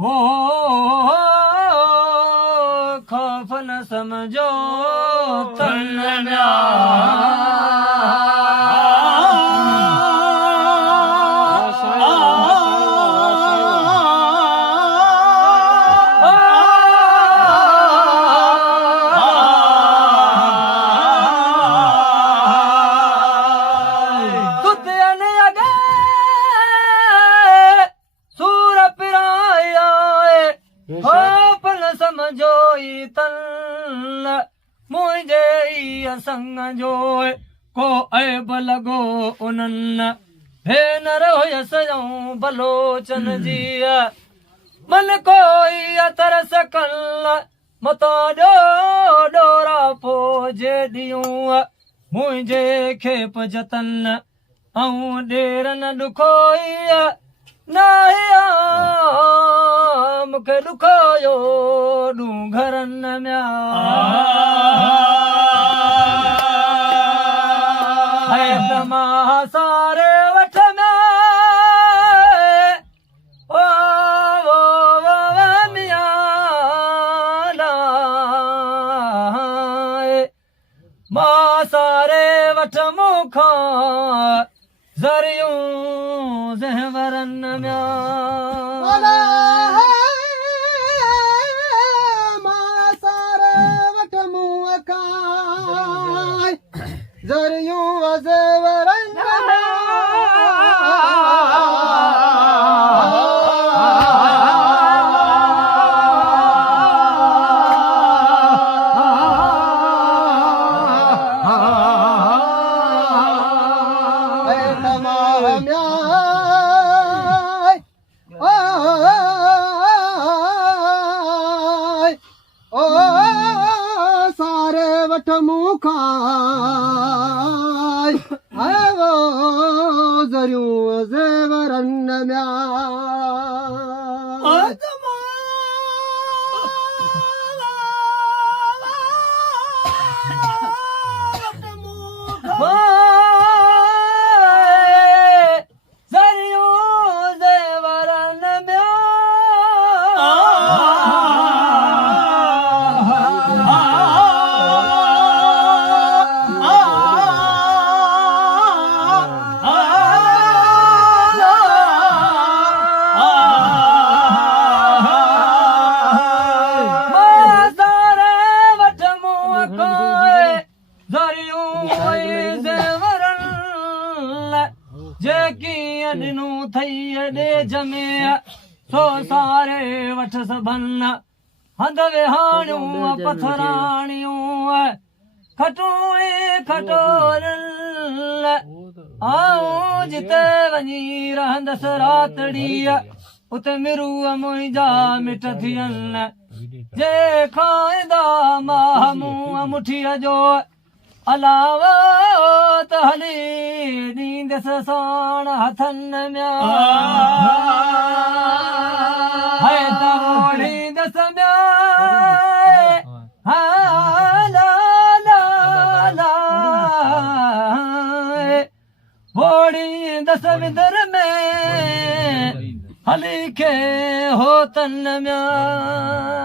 हो खौफ न समझो तन मुझे संग जो को ऐब लगो उनन भेन रोयस बलोचन जी मन कोई तरस कल मतो डोरा पोजे दियूं मुझे खेप जतन ऐं ॾेर न ॾुखोई नाहिया मूंखे ॾुखोयो ॾूं घरनि में सारे वठ में मां सारे वठ मूंखां ज़रियूं ज़हवरनि सारे वठ मूंखां ज़रियूं ज़ेवरनि ॾिनूं थई ॾे जमे सो सारे वठ सभन हंध विहाणियूं पथराणियूं खटूं खटोरल आऊं जिते वञी रहंदसि रातड़ी उते मिरूअ मुंहिंजा मिट थियनि जे खाईंदा मां मुंहुं मुठीअ जो अलावा त हली ॾींदसि साण हथनि में ॾींदसि ॾींदसि विदर में हली खे हो तन में